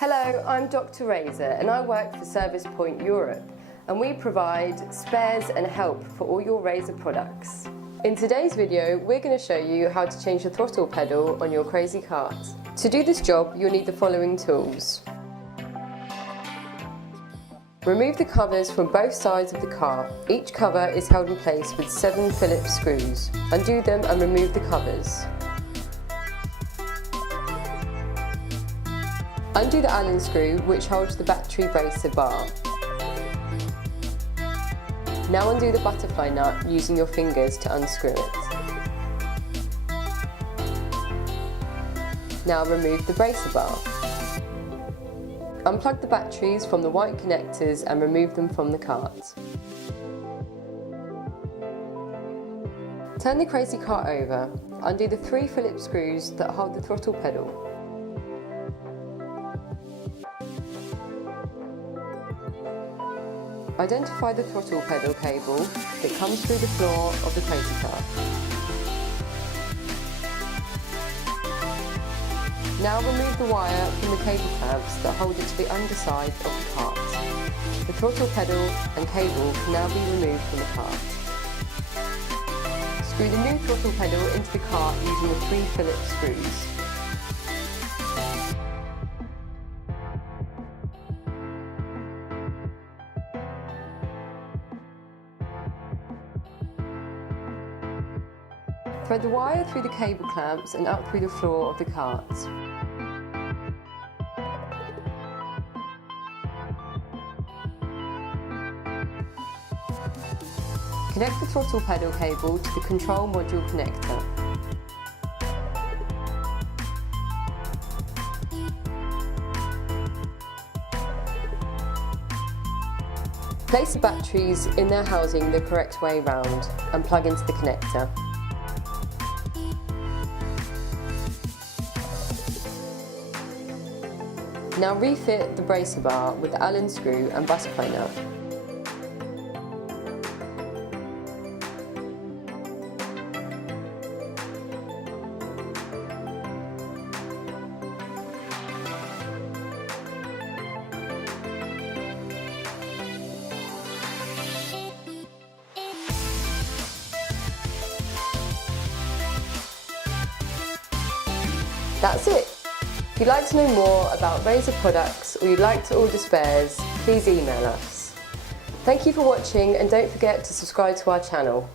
Hello, I'm Dr. Razor and I work for Service Point Europe, and we provide spares and help for all your Razor products. In today's video, we're going to show you how to change the throttle pedal on your crazy cart. To do this job, you'll need the following tools. Remove the covers from both sides of the cart. Each cover is held in place with 7 Phillips screws. Undo them and remove the covers. Undo the Allen screw which holds the battery bracer bar. Now undo the butterfly nut using your fingers to unscrew it. Now remove the bracer bar. Unplug the batteries from the white connectors and remove them from the cart. Turn the crazy cart over. Undo the 3 Phillips screws that hold the throttle pedal. Identify the throttle pedal cable that comes through the floor of the crazy cart. Now remove the wire from the cable clamps that hold it to the underside of the cart. The throttle pedal and cable can now be removed from the cart. Screw the new throttle pedal into the cart using the 3 Phillips screws. Thread the wire through the cable clamps and up through the floor of the cart. Connect the throttle pedal cable to the control module connector. Place the batteries in their housing the correct way round and plug into the connector. Now refit the bracer bar with the Allen screw and butterfly nut. That's it! If you'd like to know more about Razor products or you'd like to order spares, please email us. Thank you for watching and don't forget to subscribe to our channel.